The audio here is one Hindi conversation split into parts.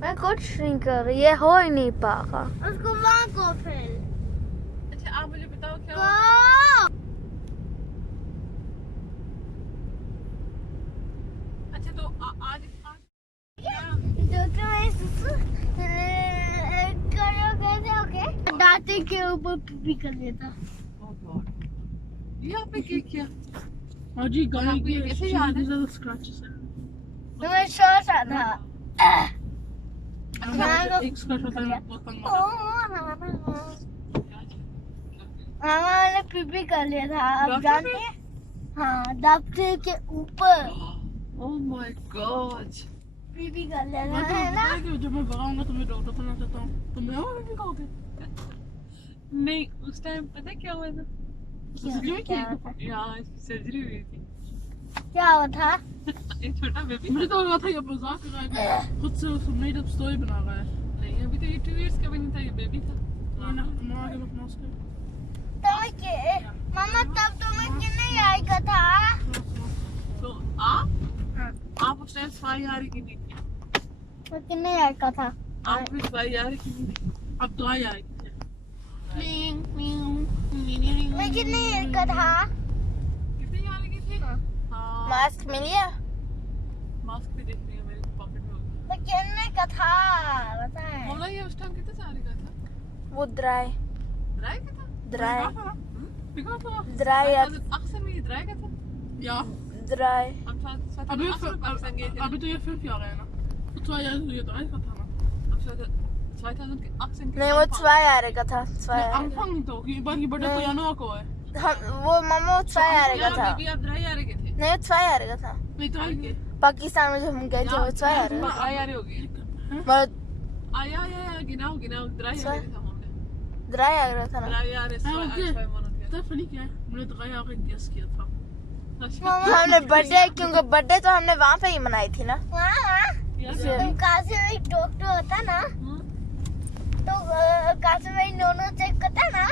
मैं कुछ नहीं कर रही, ये हो ही नहीं पागा। उसको वहाँ को फिर। अच्छा आप मुझे बताओ क्या अच्छा तो आज जो करोगे दांते के ऊपर पी कर देता। यहाँ पे क्या हाँ जी गाड़ी की कैसे याद है ज्यादा स्क्रैचेस है। तुम्हें शौक था। एक स्क्रैच होता है बहुत तंग होता मामा ने पी कर लिया था, आप जानते हैं? हाँ, दांते के ऊपर ओह माय गॉड पी कर लिया मैं था, है ना? कि जब मैं बगाऊंगा तो मैं डॉक्टर बनना चाहता हूँ तो मैं और भी कहोगे नहीं उस टाइम पता है क्या हुआ था क्या था? यहाँ इसकी सर्जरी हुई थी क्या हुआ था? एक छोटा बेबी मुझे तो लगा था ये मजाक कर रहा है खुद से मेड अप स्टोरी बना रहा है। नहीं अभी तो ये 2 इयर्स का भी नहीं था ये बेबी था ना मां के मत नॉस कर मामा तब तुम्हें कितने आएगा था? तो आप उस टाइम सफाई आ रही की नहीं थी तो कितने आएगा था? आप भी सफाई आ रही की नहीं थी अब तो आई आई मैं कितने आएगा था? कितनी आ रही थी हाँ मास्क मिल गया? मास्क भी देख रही है मेरे पॉकेट में मैं कितने का था बताएं? बोला ये उस टाइम कितने साल का था वो ड्राई ड्राई का था ड्राई बिगा था ड्राई या अक्सर मेरी ड्राई का था या ड्राई हम साथ अभी पाकिस्तान गए थे अभी तो ये फिर क्या रहा है ना तो ये तो आई था ना हम साथ 2000 के अक्सर नहीं वो 2 यार का था 2 यार अंफांग तो कि बाकी बड़े को यानो को है हम वो मामा 2 यार का था बेबी आप ड्राई आ रहे थे नहीं 2 यार का था नहीं तो आई के पाकिस्तान में जब हम गए थे वो 2 यार आई आ रही होगी मतलब आया गिनाओ ड्राई आ रहे थे हमने ड्राई यार का था ना ड्राई आ रहे तो फनी क्या है मैंने तो कहा आगे गेस किया था हमने बर्थडे क्योंकि बर्थडे तो हमने वहाँ पे ही मनाई थी ना काशी में एक डॉक्टर होता ना तो काशी में नोनो चेक करता ना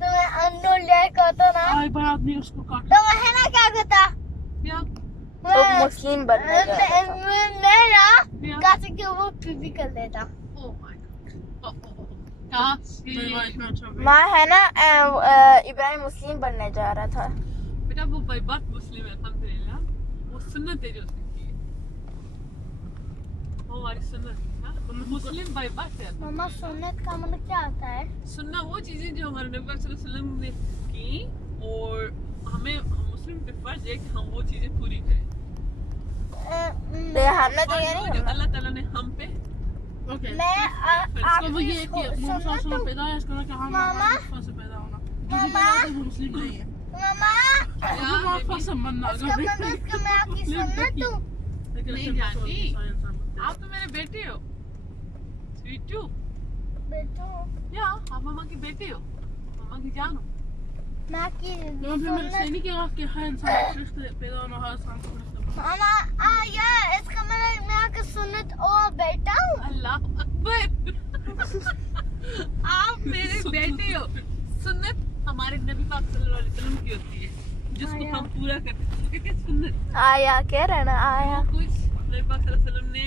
तो मैं अंडो ले करता ना आई पर आदमी उसको काट तो है ना क्या करता क्या तो मुस्लिम बनने गया मैं ना काशी के ऊपर पी कर लेता। ओह माय गॉड काशी माँ है ना इब्राहिम मुस्लिम बनने जा रहा था बेटा वो भाई बात मुस्लिम है अल्हम्दुलिल्लाह वो सुन्नत है जो उसने की है वो हमारी सुन्नत है ना मुस्लिम भाई बात है मामा सुन्नत का मतलब क्या होता है? सुन्ना वो चीजें जो हमारे नबी पाक सल्लल्लाहु अलैहि वसल्लम ने की और हमें मुस्लिम पे फर्ज है कि हम वो चीजें पूरी करें हमने तो ये जो नहीं अल्लाह ताला ने हम पे ओके मैं इसका वो ये है कि मुसलमान पैदा है इसका कि हम मामा से पैदा होना मामा मुस्लिम नहीं है मामा मुसलमान से बनना इसका मतलब कि मैं आपकी सुन्नत हूँ। नहीं जानती आप तो मेरे बेटे हो स्वीटू बेटो या आप मामा की बेटी हो मामा की जान हो मैं आपकी मैं सुन्नत सही कि आपके हर इंसान फरिश्ते पैदा होना हर इंसान को फरिश्ता मामा यार इसका मतलब मैं आपकी सुन्नत और बेटा हूँ। अल्लाह अकबर आप मेरे बेटे हो सुन्नत हमारे नबी पाक सल्लल्लाहु अलैहि वसल्लम की होती है जिसको हम पूरा करते हैं सुन्नत आया कह रहे ना आया कुछ नबी पाक सल्लल्लाहु अलैहि वसल्लम ने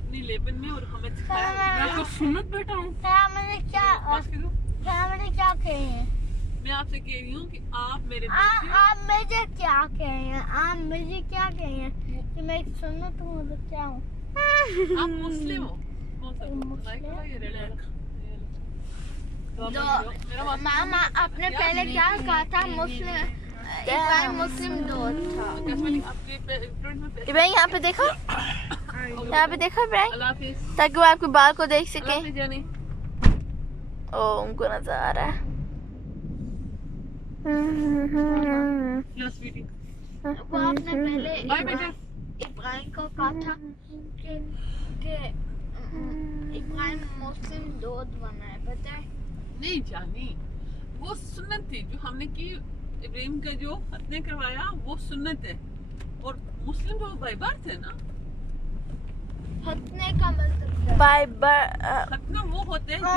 अपनी लेबन में और हमें सिखाया मैं तो सुन्नत बेटा हूँ क्या मैंने क्या कहे हैं? मैं आपसे कह रही हूँ कि आप मेरे बेटे हो आप मुझे क्या कहे हैं? आप मुझे क्या कहे हैं कि मैं एक सुन्नत हूँ तो क्या हूँ? आप मुस्लिम हो मामा आपने पहले क्या कहा था? मुस्लिम मुस्लिम दोस्त था। इब्राहिम यहाँ पे देखो इब्राहिम ताकि वो आपके बाल को देख सके ओ उनको नजर आ रहा है वो आपने पहले इब्राहिम को कहा था कि इब्राहिम मुस्लिम दोस्त बना है पता है? नहीं जानी वो सुन्नत थी जो हमने की इब्राहिम का जो खतने करवाया वो सुन्नत है और मुस्लिम जो बाइबर थे ना खतने का मतलब खतना वो होते हैं जो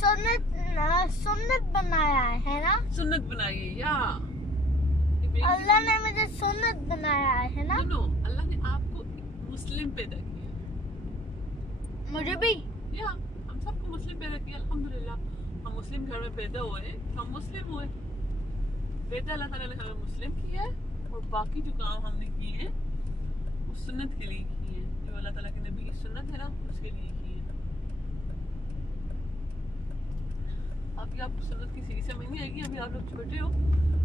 सुन्नत बनाया है ना? सुन्नत बनाई है या अल्लाह ने मुझे सुन्नत बनाया है ना? सुनो अल्लाह ने आपको मुस्लिम पैदा किया मुझे भी या हम सबको मुस्लिम पैदा किया अल्हम्दुलिल्लाह। हम मुस्लिम घर में पैदा हुए, हम मुस्लिम हुए। पैदा अल्लाह ताला ने हमें मुस्लिम किया है और बाकी जो काम हमने किए हैं वो सुन्नत के लिए किए हैं, जो अल्लाह ताला के नबी की सुन्नत है ना उसके लिए किए हैं। अभी आपको सुन्नत की सीधी समझ नहीं आएगी, अभी आप लोग छोटे हो,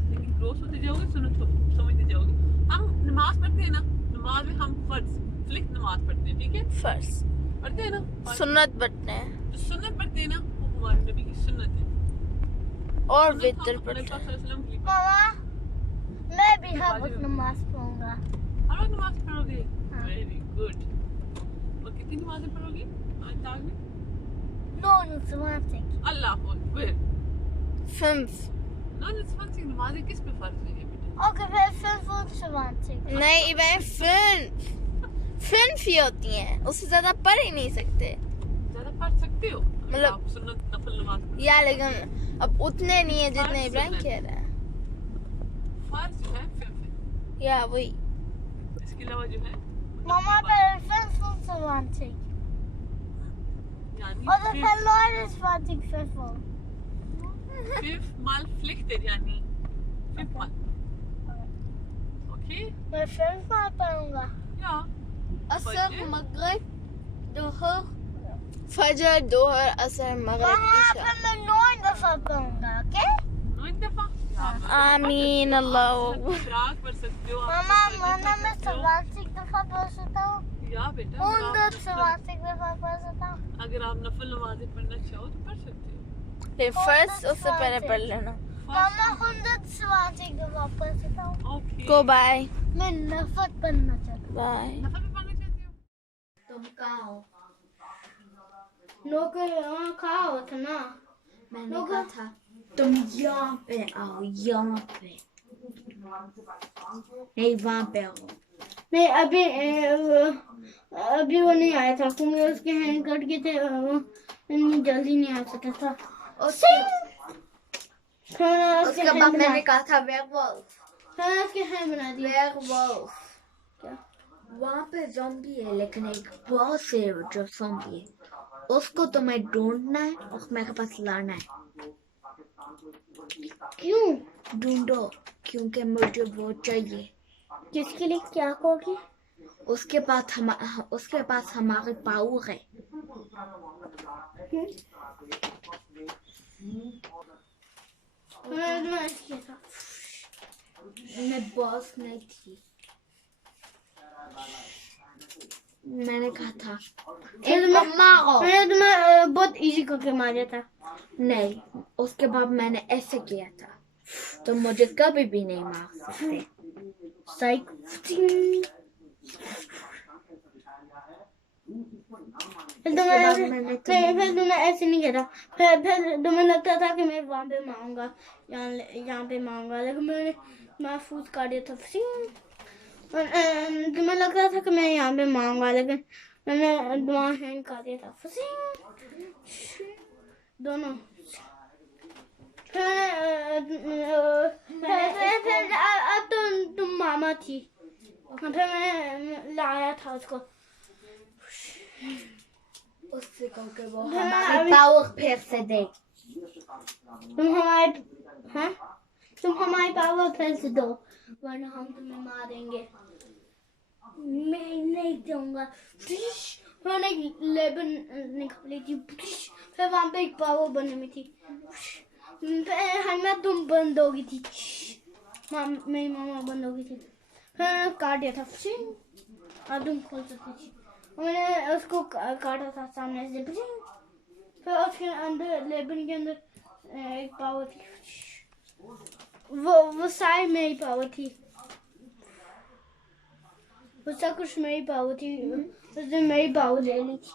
लेकिन ग्रोथ होते जाओगे सुन्नत को समझते जाओगे। हम नमाज पढ़ते हैं ना, नमाज में हम फर्ज फ्लिक नमाज पढ़ते हैं, ठीक है, फर्ज पढ़ते हैं ना, सुन्नत पढ़ते हैं जो सुन्नत पढ़ते हैं ना वो हमारे नबी की सुन्नत है। और सुन्नत वितर हम पढ़ते अलैहि हैं। वसल्लम की मामा मैं भी हर वक्त नमाज पढ़ूंगा हर वक्त नमाज पढ़ोगे? हाँ। Very good. और कितनी नमाजें पढ़ोगी आज तक में? 29 अल्लाह अकबर। 5 29 नमाजें किस पे फर्ज है बेटा? ओके फिर 25 नहीं इब्राहिम 5 ही होती हैं, उससे ज्यादा पढ़ ही नहीं सकते ज्यादा पढ़ सकते हो मतलब- आप सुन्नत नफल नमाज पढ़ो। या, लेकिन अब उतने नहीं है जितने फर्ज इब्राहिम सुन्नत। कह रहा है। फर्ज जो है 5 है, या वही इसके अलावा जो है मामा नफल पर 25 यानी और फिर 29 5 mal flichter यानी 5 mal। ओके मैं 5 माल पढ़ूंगा या असर फजर? मगरिब दोहर फजर दोहर असर मगरिब मामा इशा। फिर मैं 9 दफा पढ़ूंगा ओके 9 दफा आमीन अल्लाह इशराक पढ़ सकते हो आप, मामा फजर मामा पढ़ मैं सकते हो। 27 दफा पढ़ सकता हूँ या बेटा 27 दफा पढ़ सकता हूँ अगर आप नफल नमाजें पढ़ना चाहो तो पढ़ सकते हो। फिर फर्स्ट उससे पहले पढ़ लेना। मामा 127 दफा पढ़ सकता हूँ ओके गो बाय मैं नफरत पढ़ना चाहता बाय। नफल भी पढ़ना चाहते हो? तुम कहाँ हो नौकर यहाँ कहाँ हो था ना मैंने कहा था तुम यहाँ पे आओ, यहाँ पे नहीं, वहाँ पे आओ। नहीं अभी वो नहीं आया था क्योंकि उसके हैंड कट के थे वो इतनी जल्दी नहीं आ सकता था उसके बाद मैंने कहा था वेयरवुल्फ, उसके हैंड बना दिया वेयरवुल्फ। वहाँ पे ज़ॉम्बी है, लेकिन एक बहुत से जो ज़ॉम्बी है उसको तुम्हें ढूंढना है और मेरे पास लाना है। क्यों ढूंढो, क्योंकि मुझे वो चाहिए। किसके लिए क्या होगी उसके पास हमारे पावर है। मैं बॉस नहीं थी, मैंने कहा था मारो। मैंने तुम्हें बहुत इजी करके मारा था नहीं, उसके बाद मैंने ऐसे किया था, तो मुझे कभी भी नहीं मार सकते। साइक फिर तुम्हें ऐसे नहीं करा फिर तुम्हें लगता था कि मैं वहाँ पे मारूंगा यहाँ पे मारूंगा लेकिन मैंने महफूज कर दिया था तुम्हें लगता था कि मैं यहाँ पे मारूंगा लेकिन मैंने वहाँ हैंग कर दिया था दोनों फिर अब तो तुम मामा थी फिर मैंने लाया था उसको उससे कहो कि वो हमारी पावर फिर से दे। तुम हमारी पावर फिर से दो वरना हम तुम्हें मारेंगे। मैं नहीं दूंगा। मैंने लेबन निकाली थी फिर वहाँ पे एक पावर बनी हुई थी फिर तुम बंद हो गई थी मेरी मामा बंद हो गई थी फिर काट दिया था और तुम खोल सकती थी। मैंने उसको काटा था सामने से फिर उसके अंदर लेबन के अंदर एक पावर थी वो सारी मेरी पावर थी वो सब कुछ मेरी पावर थी उसने मेरी पावर ले ली थी।